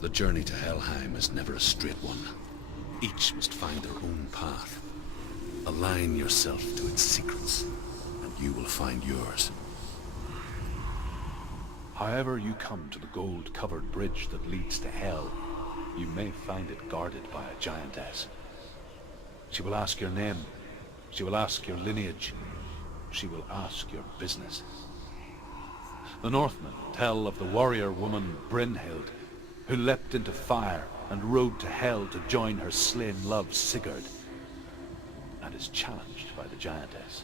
The journey to Helheim is never a straight one. Each must find their own path. Align yourself to its secrets, and you will find yours. However you come to the gold-covered bridge that leads to Hell, you may find it guarded by a giantess. She will ask your name. She will ask your lineage. She will ask your business. The Northmen tell of the warrior woman Brynhild, who leapt into fire and rode to Hell to join her slain love Sigurd, and is challenged by the giantess.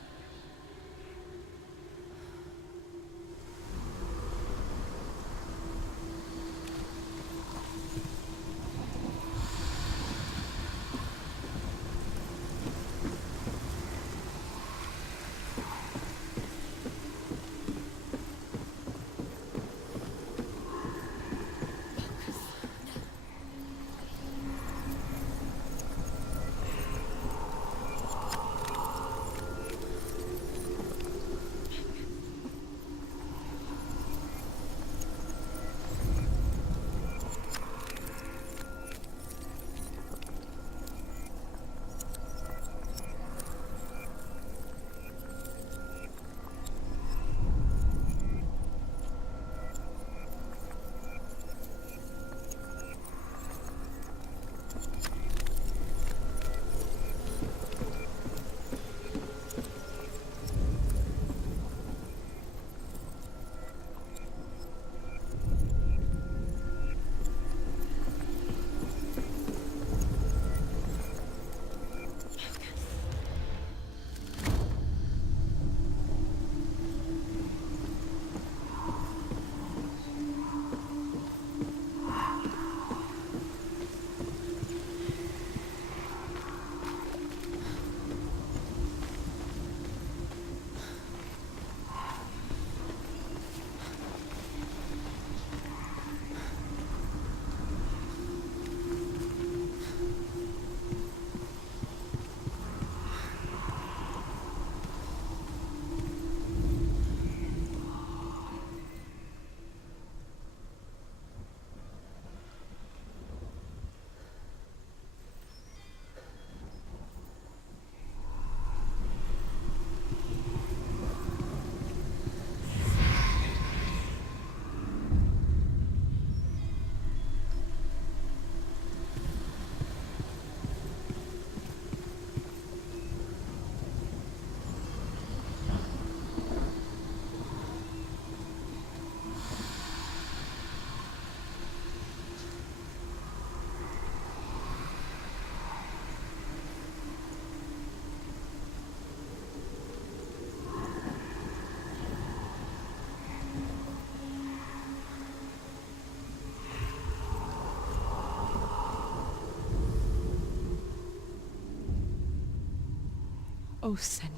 Oh, Senua.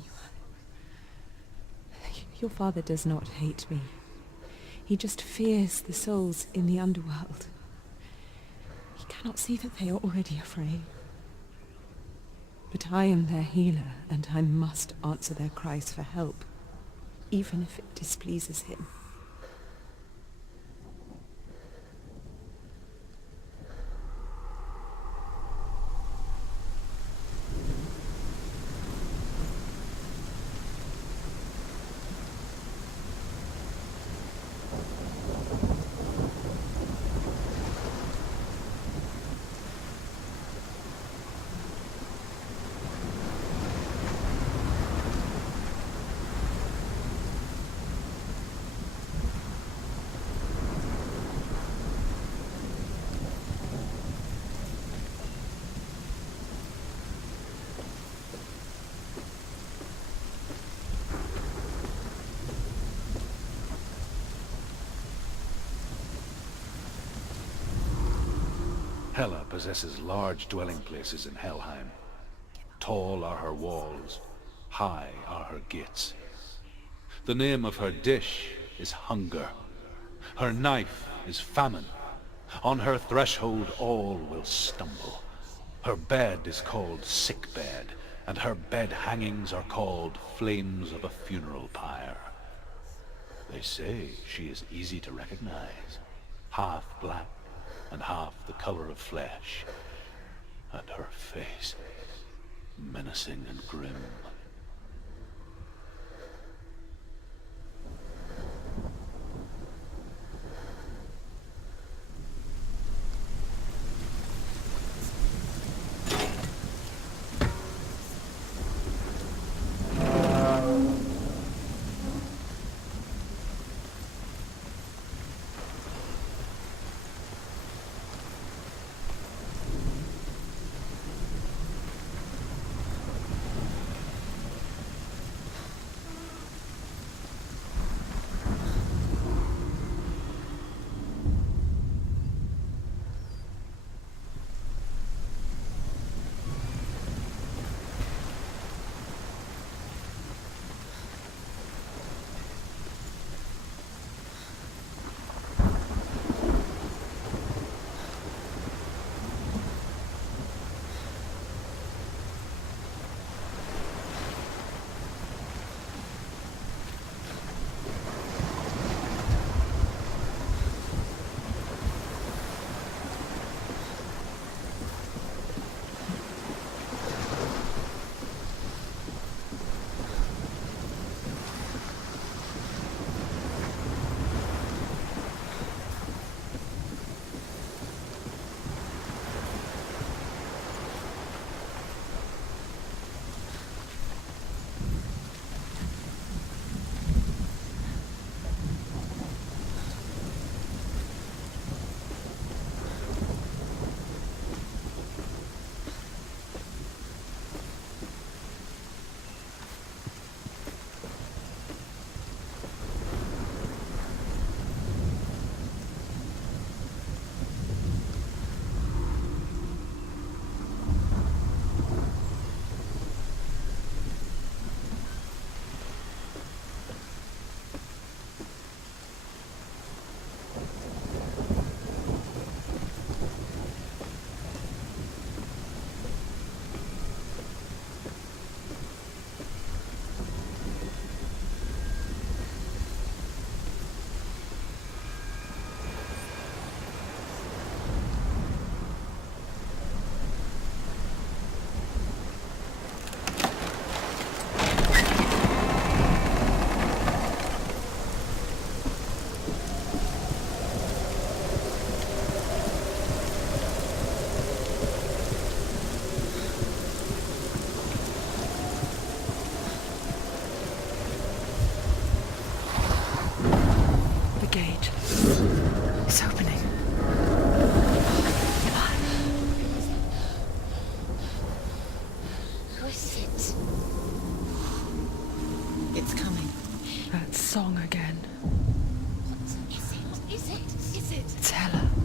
Your father does not hate me. He just fears the souls in the underworld. He cannot see that they are already afraid. But I am their healer, and I must answer their cries for help, even if it displeases him. Hela possesses large dwelling places in Helheim. Tall are her walls, high are her gates. The name of her dish is hunger. Her knife is famine. On her threshold all will stumble. Her bed is called sick bed, and her bed hangings are called flames of a funeral pyre. They say she is easy to recognize, half black, and half the color of flesh, and her face menacing and grim.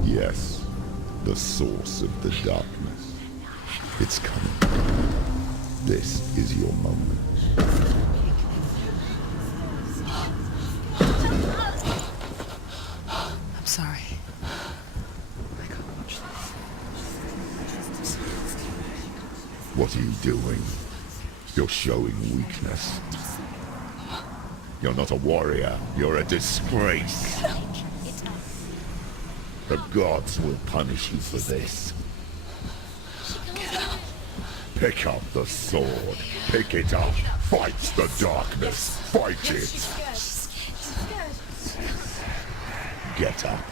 Yes, the source of the darkness. It's coming. This is your moment. I'm sorry. I can't watch this. What are you doing? You're showing weakness. You're not a warrior. You're a disgrace. The gods will punish you for this. Pick up the sword. Pick it up. Fight the darkness. Fight it. Get up.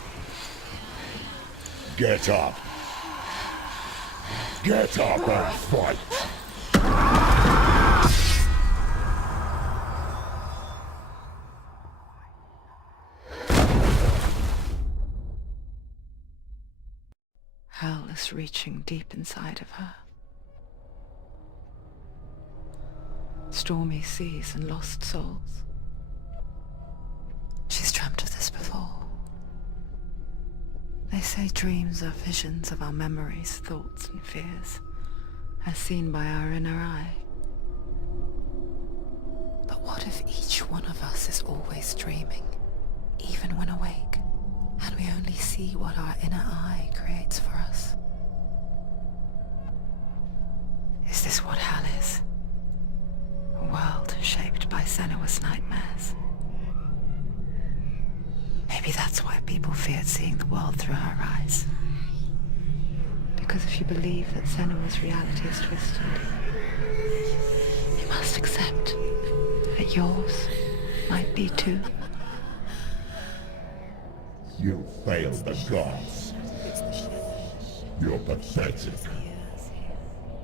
Get up. Get up and fight. Hell is reaching deep inside of her. Stormy seas and lost souls. She's dreamt of this before. They say dreams are visions of our memories, thoughts and fears, as seen by our inner eye. But what if each one of us is always dreaming, even when awake, and we only see what our inner eye creates for us? Is this what hell is? A world shaped by Senua's nightmares. Maybe that's why people feared seeing the world through her eyes. Because if you believe that Senua's reality is twisted, you must accept that yours might be too. You failed the gods. You're pathetic.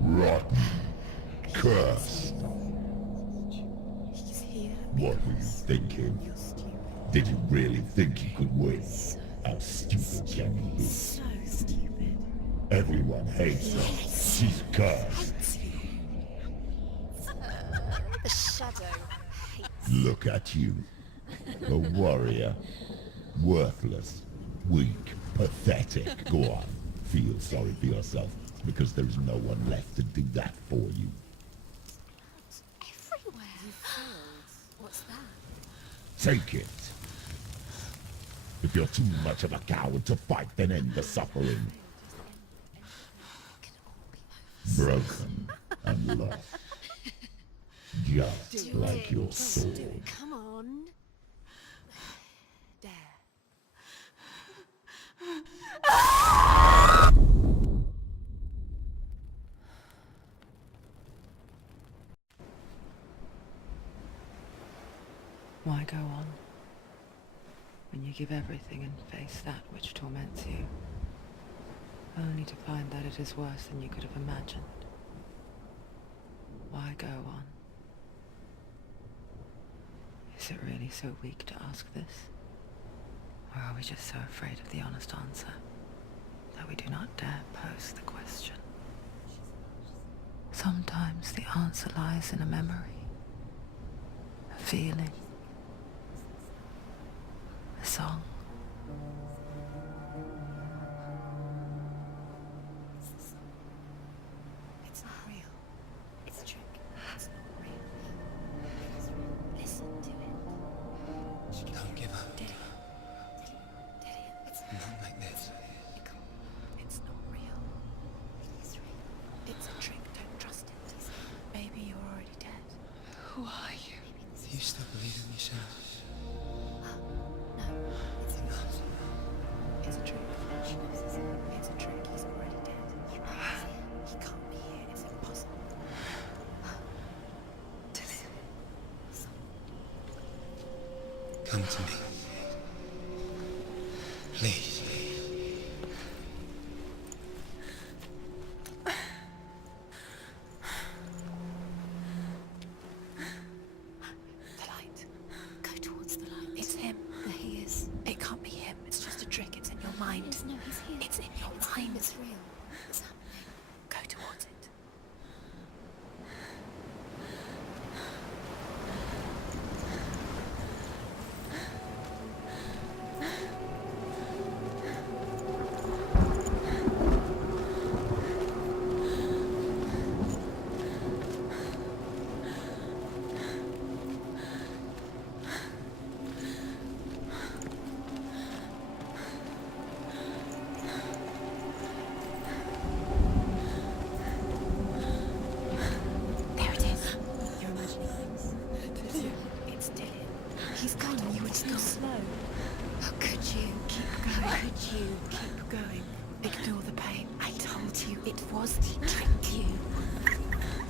Rotten. Cursed. What were you thinking? Did you really think you could win? How stupid can you be? So stupid. Everyone hates her. She's cursed. The shadow hates. Look at you. A warrior. Worthless. Weak. Pathetic. Go on. Feel sorry for yourself, because there is no one left to do that for you. Everywhere. You failed. What's that? Take it. If you're too much of a coward to fight, then end the suffering. Broken and lost. Just like your sword. Come on. Dare. Why go on when you give everything and face that which torments you, only to find that it is worse than you could have imagined? Why go on? Is it really so weak to ask this? Or are we just so afraid of the honest answer that we do not dare pose the question? Sometimes the answer lies in a memory, a feeling, a song. It's not real. It's a trick. It's not real. Listen to it. Don't give up. Daddy. It's Not like this. It's not real. It is real. It's a trick. Don't trust it. Maybe you're already dead. Who are you? Do you still believe in yourself? No, it's not. It's a trick. She knows it's a trick. He's already dead. He can't be here. It's impossible. Come to me. Please. The light. Go towards the light. It's him. There he is. It can't be him. It's just a trick. It's in your mind. No, he's here. It's in your mind. It's real. It's happening. Go towards it. There it is. You're imagining things. It's dead. He's gone. You were too slow. How could you? Keep going. How could you? Keep going. Ignore the pain. I told you it was. He tricked you.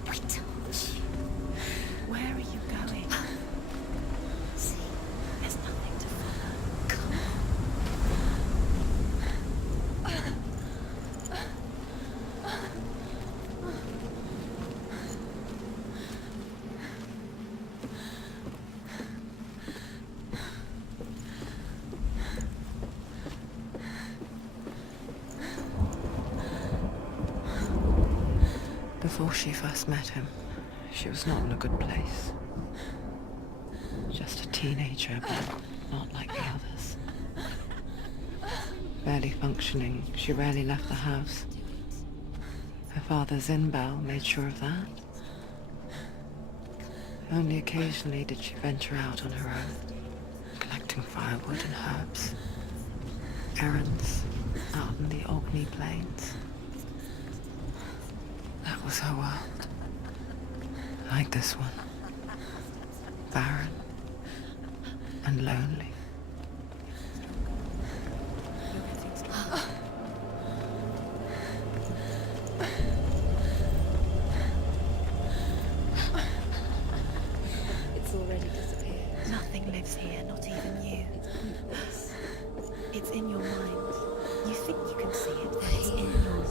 I told you. Where are you going? See, there's nothing to follow. Come on. Before she first met him, she was not in a good place. Just a teenager, but not like the others. Barely functioning, she rarely left the house. Her father Zinbal made sure of that. Only occasionally did she venture out on her own, collecting firewood and herbs. Errands out in the Orkney Plains. That was her world. Like this one. Barren and lonely. your mind. You think you can see it, but it's in your mind.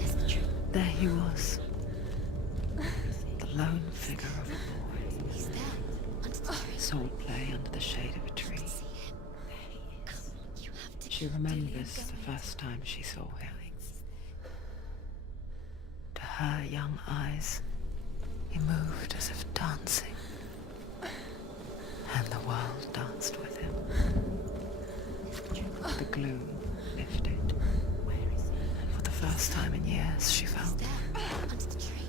It's the truth. There he was. The lone figure of a boy. He's there, under the tree. Swordplay under the shade of a tree. You have to She remembers the first time she saw him. To her young eyes, he moved as if dancing. And the world danced with him. The gloom lifted. And for the first time in years, she felt under the tree.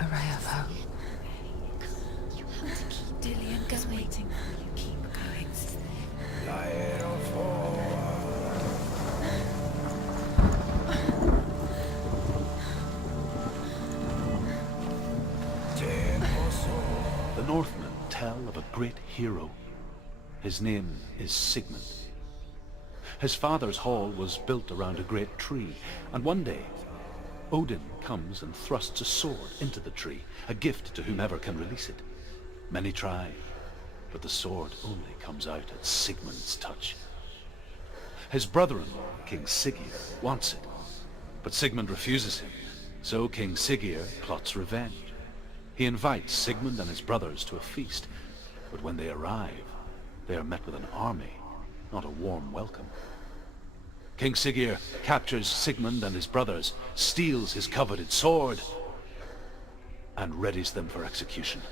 a ray of hope. You have to keep Dillian goes waiting for you. Keep going. The Northmen tell of a great hero. His name is Sigmund. His father's hall was built around a great tree, and one day, Odin comes and thrusts a sword into the tree, a gift to whomever can release it. Many try, but the sword only comes out at Sigmund's touch. His brother-in-law, King Siggeir, wants it, but Sigmund refuses him, so King Siggeir plots revenge. He invites Sigmund and his brothers to a feast, but when they arrive, they are met with an army, not a warm welcome. King Siggeir captures Sigmund and his brothers, steals his coveted sword, and readies them for execution.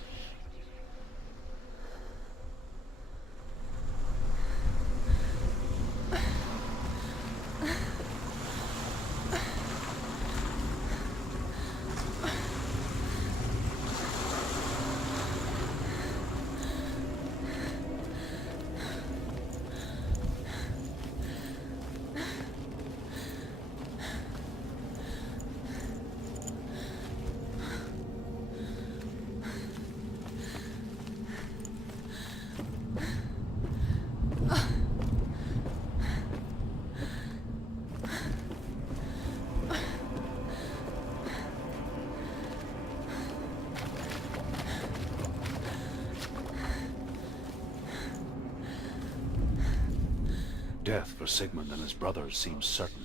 Death for Sigmund and his brothers seems certain.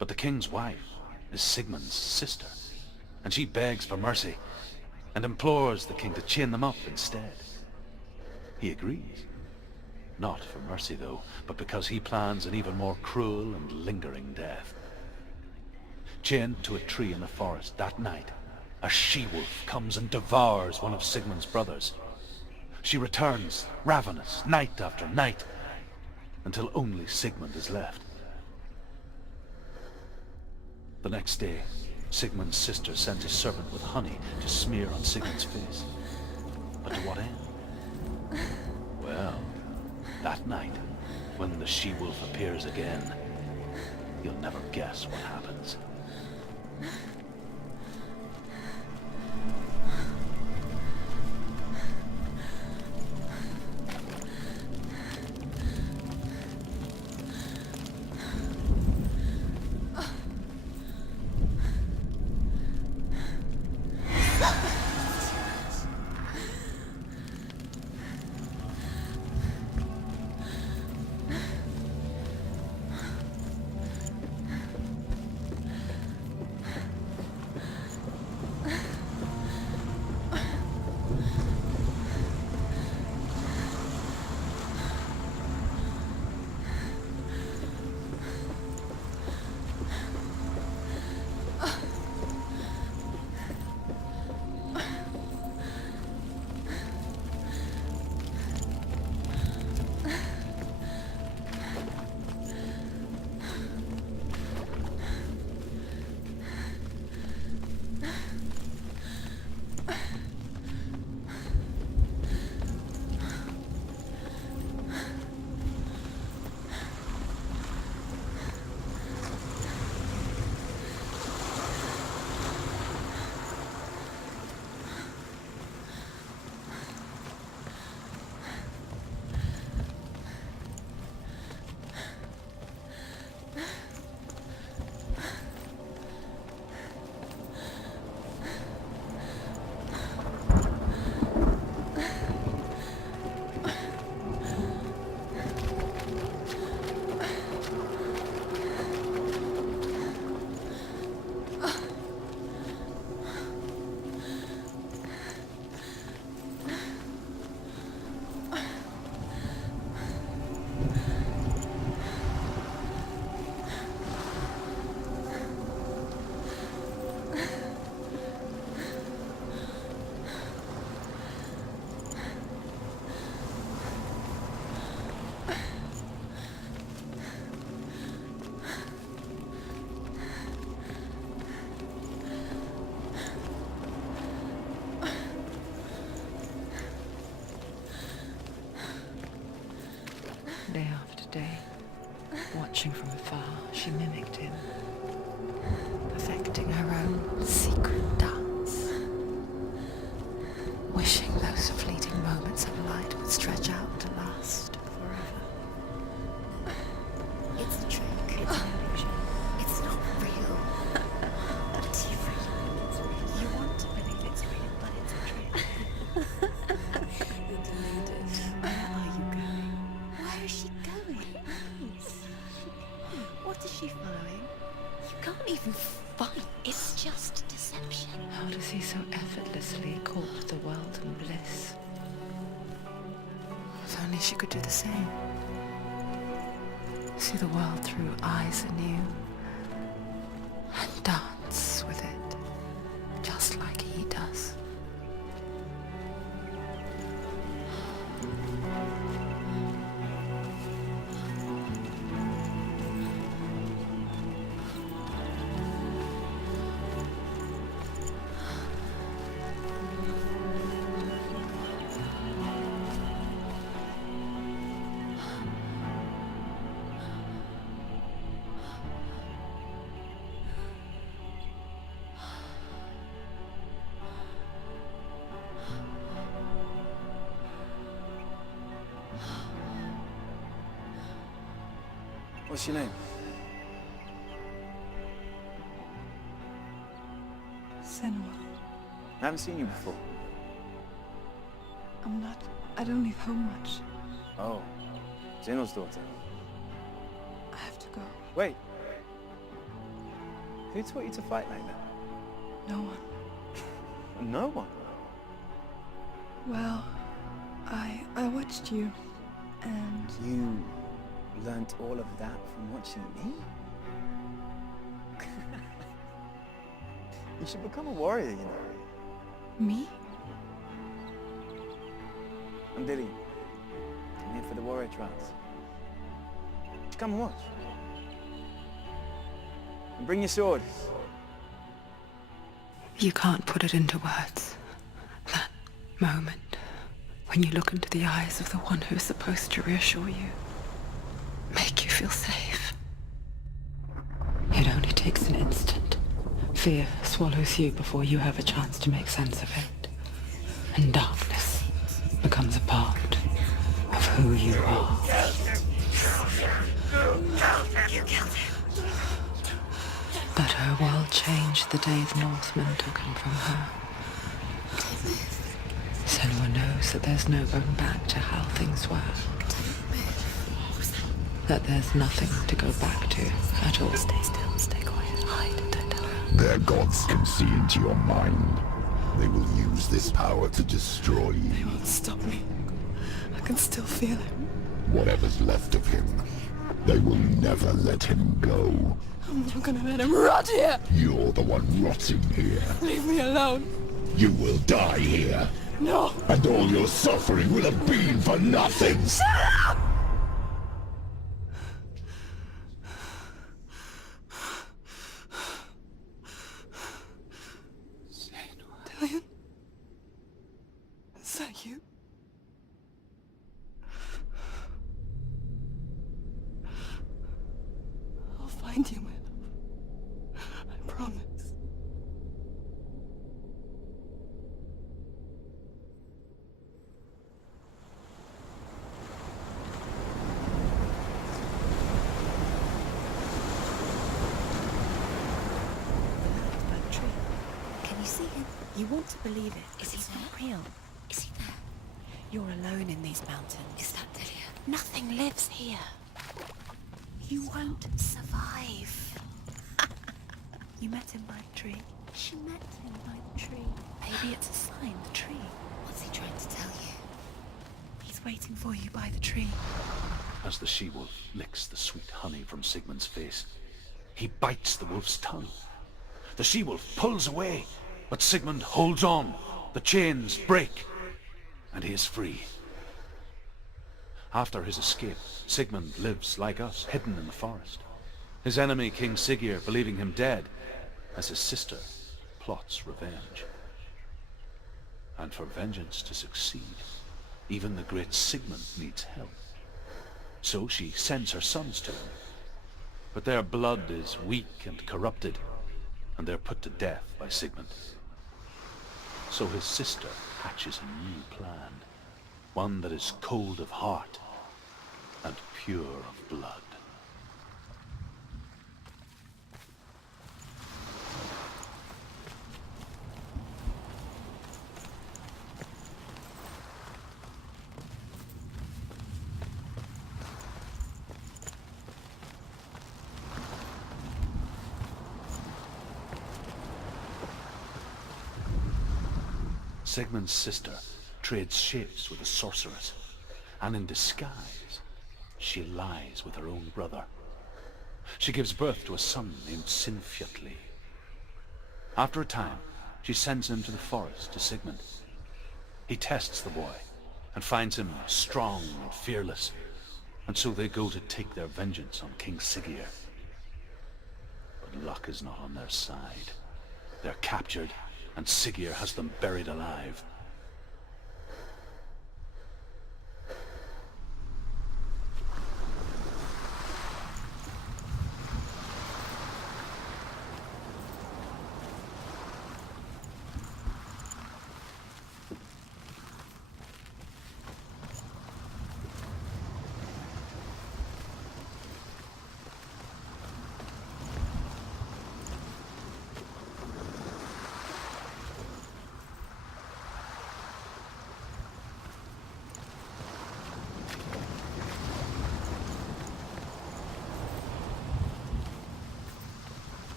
But the king's wife is Sigmund's sister, and she begs for mercy and implores the king to chain them up instead. He agrees. Not for mercy, though, but because he plans an even more cruel and lingering death. Chained to a tree in the forest that night, a she-wolf comes and devours one of Sigmund's brothers. She returns, ravenous, night after night, until only Sigmund is left. The next day, Sigmund's sister sent a servant with honey to smear on Sigmund's face. But to what end? Well, that night, when the she-wolf appears again, you'll never guess what happens. Day after day, watching from afar, she mimicked him, perfecting her own secret dance, wishing those fleeting moments of light would stretch out to last forever. It's a trick. It's an illusion. It's not real. Tyrfing, you want to believe it's real, but it's a trick. Where are you going? Where is she going? What is she following? You can't even fight. It's just deception. How does he so effortlessly court the world in bliss? If only she could do the same. See the world through eyes anew and dance with it, just like he does. What's your name? Senua. I haven't seen you before. I don't leave home much. Oh, Zeno's daughter. I have to go. Wait. Who taught you to fight like that? No one. No one. Well, I watched you, and You learnt all of that from watching me? You should become a warrior, you know. me? I'm Dillian. I'm here for the warrior trials. Come and watch. And bring your sword. You can't put it into words. That moment when you look into the eyes of the one who's supposed to reassure you, make you feel safe. It only takes an instant. Fear swallows you before you have a chance to make sense of it. And darkness becomes a part of who you are. You killed him. But her world changed the day the Northmen took him from her. Senua knows that there's no going back to how things were. That there's nothing to go back to at all. Stay still, stay quiet, hide, don't tell her. Their gods can see into your mind. They will use this power to destroy you. They won't stop me. I can still feel him. Whatever's left of him, they will never let him go. I'm not gonna let him rot here! You're the one rotting here. Leave me alone! You will die here. No! And all your suffering will have been for nothing. Shut up! Dillian? Is that you? I'll find you, my love. I promise. By the tree. Can you see him? You want to believe it. Is he not real? Is he there? You're alone in these mountains. Is that Dillian? Nothing lives here. You won't survive. You met him by the tree. She met him by the tree. Maybe it's a sign, the tree. What's he trying to tell you? He's waiting for you by the tree. As the she-wolf licks the sweet honey from Sigmund's face, he bites the wolf's tongue. The she-wolf pulls away, but Sigmund holds on. The chains break, and he is free. After his escape, Sigmund lives like us, hidden in the forest. His enemy, King Siggeir, believing him dead, as his sister plots revenge. And for vengeance to succeed, even the great Sigmund needs help. So she sends her sons to him. But their blood is weak and corrupted, and they're put to death by Sigmund. So his sister hatches a new plan, one that is cold of heart and pure of blood. Sigmund's sister trades shapes with a sorceress, and in disguise, she lies with her own brother. She gives birth to a son named Sinfjotli. After a time, she sends him to the forest to Sigmund. He tests the boy and finds him strong and fearless, and so they go to take their vengeance on King Siggeir. But luck is not on their side. They're captured, and Siggeir has them buried alive.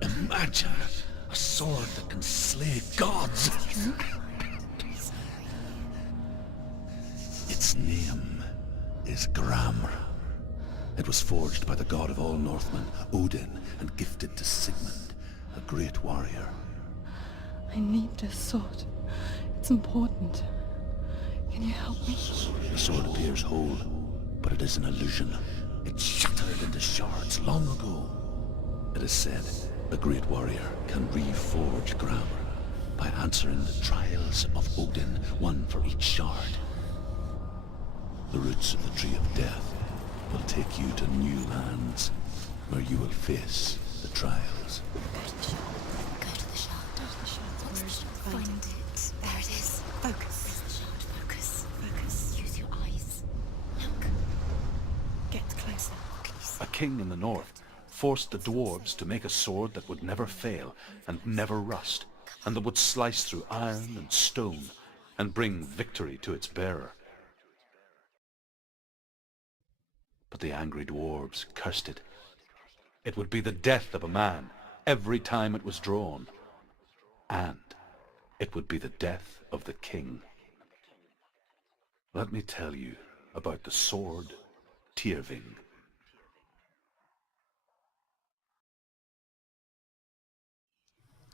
Imagine a sword that can slay gods. Its name is Gramr. It was forged by the god of all Northmen, Odin, and gifted to Sigmund, a great warrior. I need this sword. It's important. Can you help me? The sword appears whole, but it is an illusion. It shattered into shards long ago. It is said the great warrior can reforge Gramr by answering the trials of Odin, one for each shard. The roots of the Tree of Death will take you to new lands, where you will face the trials. Go to the shard. Go to the shard. Find it. There it is. Focus. Press the shard. Focus. Focus. Use your eyes. Look. Get closer. A king in the north forced the dwarves to make a sword that would never fail and never rust, and that would slice through iron and stone and bring victory to its bearer. But the angry dwarves cursed it. It would be the death of a man every time it was drawn, and it would be the death of the king. Let me tell you about the sword Tyrfing.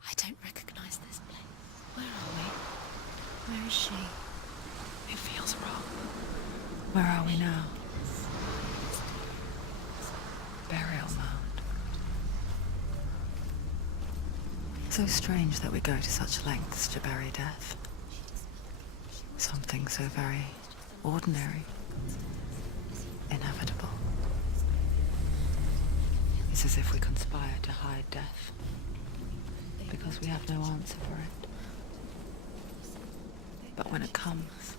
I don't recognize this place. Where are we? Where is she? It feels wrong. Where are we now? Burial mound. It's so strange that we go to such lengths to bury death. Something so very ordinary, inevitable. It's as if we conspire to hide death, because we have no answer for it. But when it comes,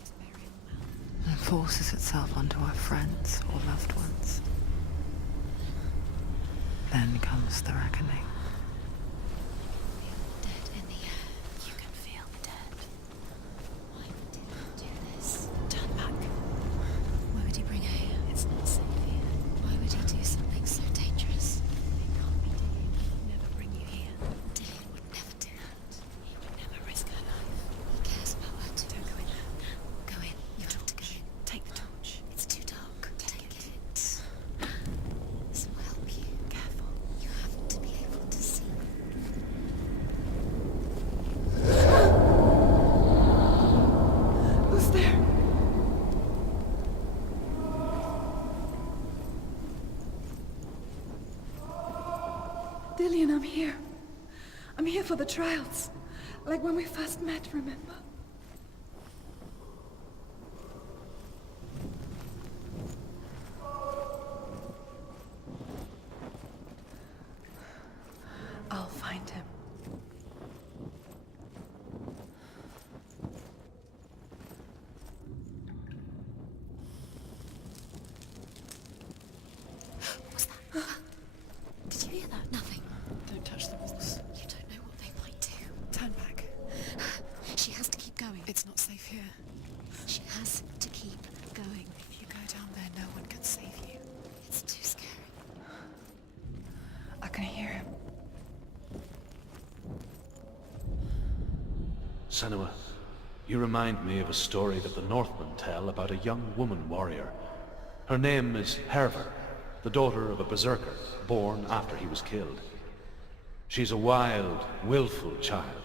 and forces itself onto our friends or loved ones, then comes the reckoning. Dead in the air. You can feel the dead. Why would he do this? Turn back. Why would he bring her here? It's not safe here. Why would he do something so dangerous? It can't be Dillian. He'd never bring you here. Dillian would never do that. He would never risk her life. He cares about her too. Don't go in there. Go in. You have to go in. Take the torch. It's too dark. Take it. This will help you. Careful. You have to be able to see. Who's there? Dillian, I'm here. I'm here for the trials. Like when we first met, remember? I'll find him. What was that? Did you hear that? Nothing. Don't touch the walls. You don't know what they might do. Turn back. She has to keep going. It's not safe here. She has to keep going. If you go down there, no one can save you. It's too scary. I can hear him. Senua, you remind me of a story that the Northmen tell about a young woman warrior. Her name is Hervor, the daughter of a berserker, born after he was killed. She's a wild, willful child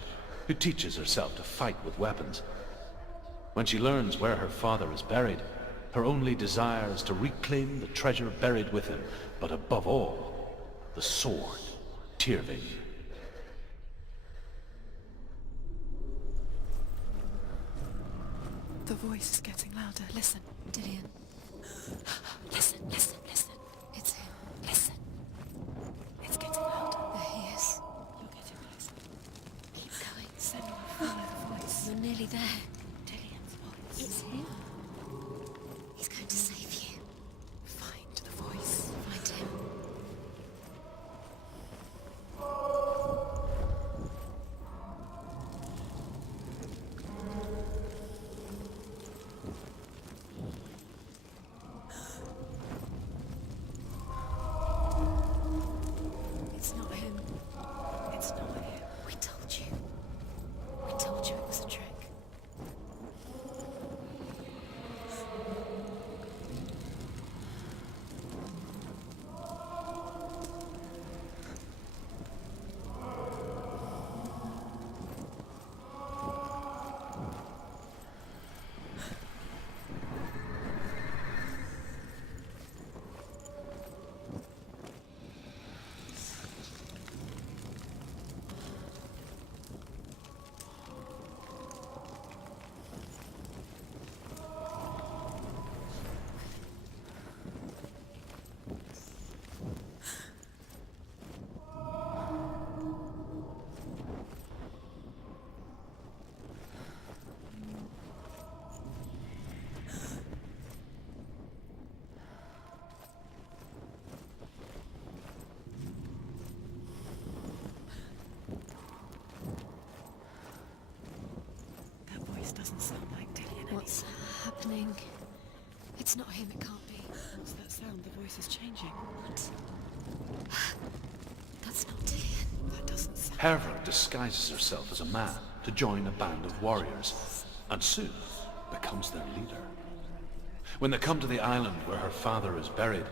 who teaches herself to fight with weapons. When she learns where her father is buried, her only desire is to reclaim the treasure buried with him, but above all, the sword, Tyrfing. The voice is getting louder. Listen. Dillian. Listen, listen, listen. It's him. Listen. It's getting louder. There he is. You're getting closer. Keep going. Senua, follow the voice. You're nearly there. Dillian's voice. It's him. He's going to save you. Find the voice. Find him. It's not him. It's not him. We told you. We told you it was a trick. That voice doesn't sound like Dillian anymore. What's happening? It's not him, it can't be. What's that sound? The voice is changing. What? That's not Dillian. That doesn't sound... Hervor disguises herself as a man to join a band of warriors, and soon becomes their leader. When they come to the island where her father is buried,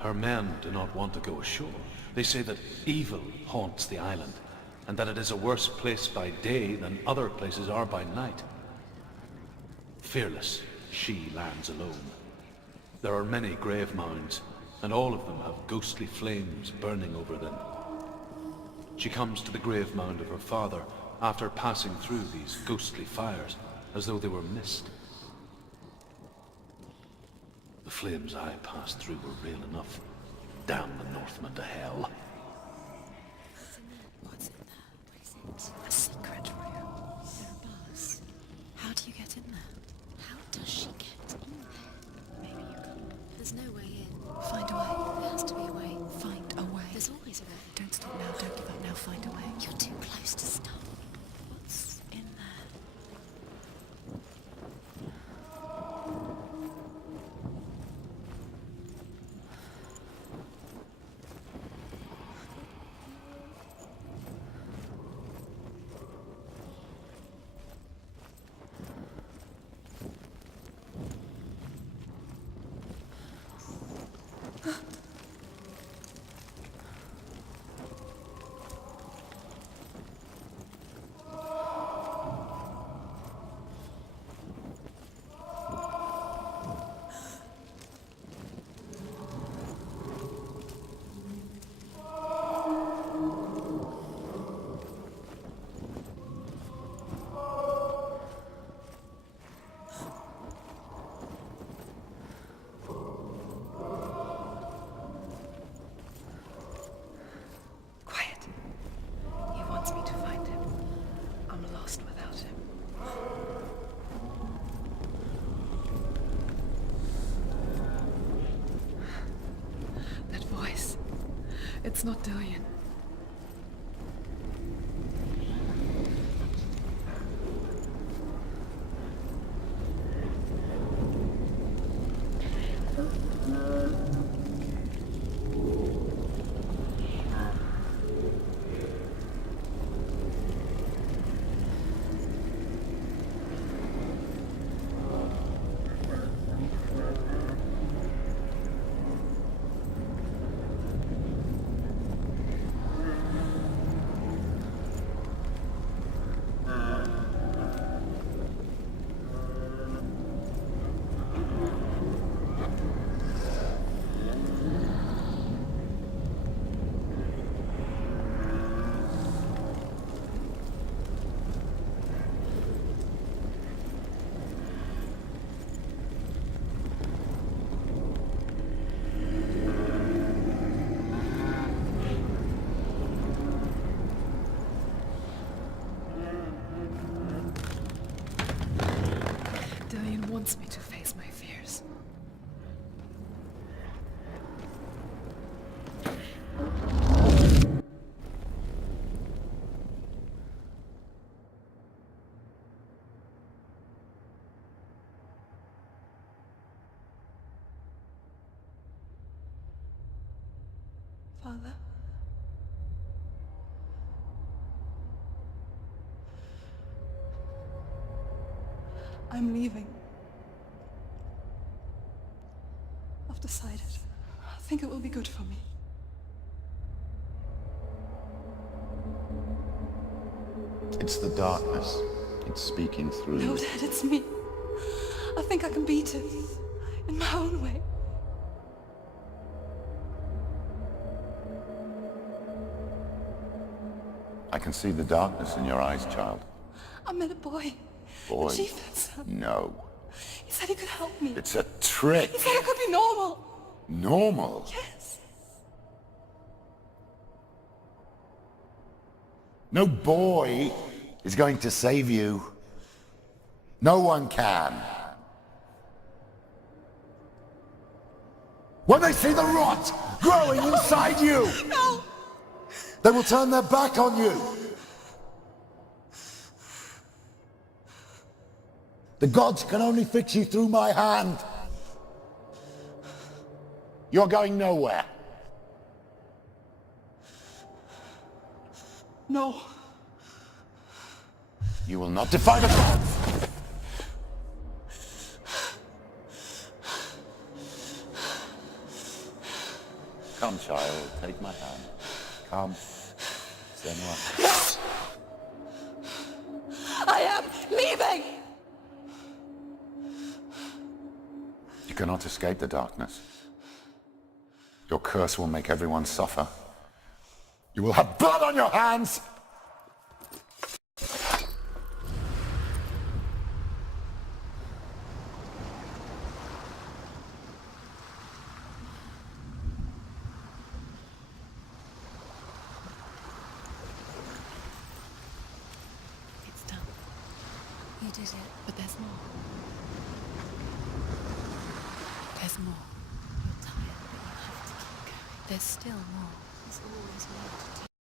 her men do not want to go ashore. They say that evil haunts the island, and that it is a worse place by day than other places are by night. Fearless, she lands alone. There are many grave mounds, and all of them have ghostly flames burning over them. She comes to the grave mound of her father after passing through these ghostly fires, as though they were mist. The flames I passed through were real enough. Damn the Northmen to hell. What's in there? What is it? A secret room. There are bars. How do you get in there? How does she get in there? Maybe you can. There's no way in. Find a way. There has to be a way. Find a way. There's always a way. Don't stop now. Don't give up now. Find a way. You're too close to stop. What's in there? It's not Dillion. Wants me to face my fears. Father? I'm leaving. I've decided. I think it will be good for me. It's the darkness. It's speaking through No, you. Dad, it's me. I think I can beat it. In my own way. I can see the darkness in your eyes, child. I met a boy. Boy. The chief had some. No. He said he could help me. It's a trick. He said I could be normal. Normal? Yes. No boy is going to save you. No one can. When they see the rot growing inside you, No! they will turn their back on you. The gods can only fix you through my hand. You're going nowhere. No. You will not defy the gods. Come, child, take my hand. Come. Senua. I am leaving! You cannot escape the darkness. Your curse will make everyone suffer. You will have blood on your hands! It's done. You did it, but there's more. There's more. You're tired, but you have to keep going. There's still more. There's always more to do.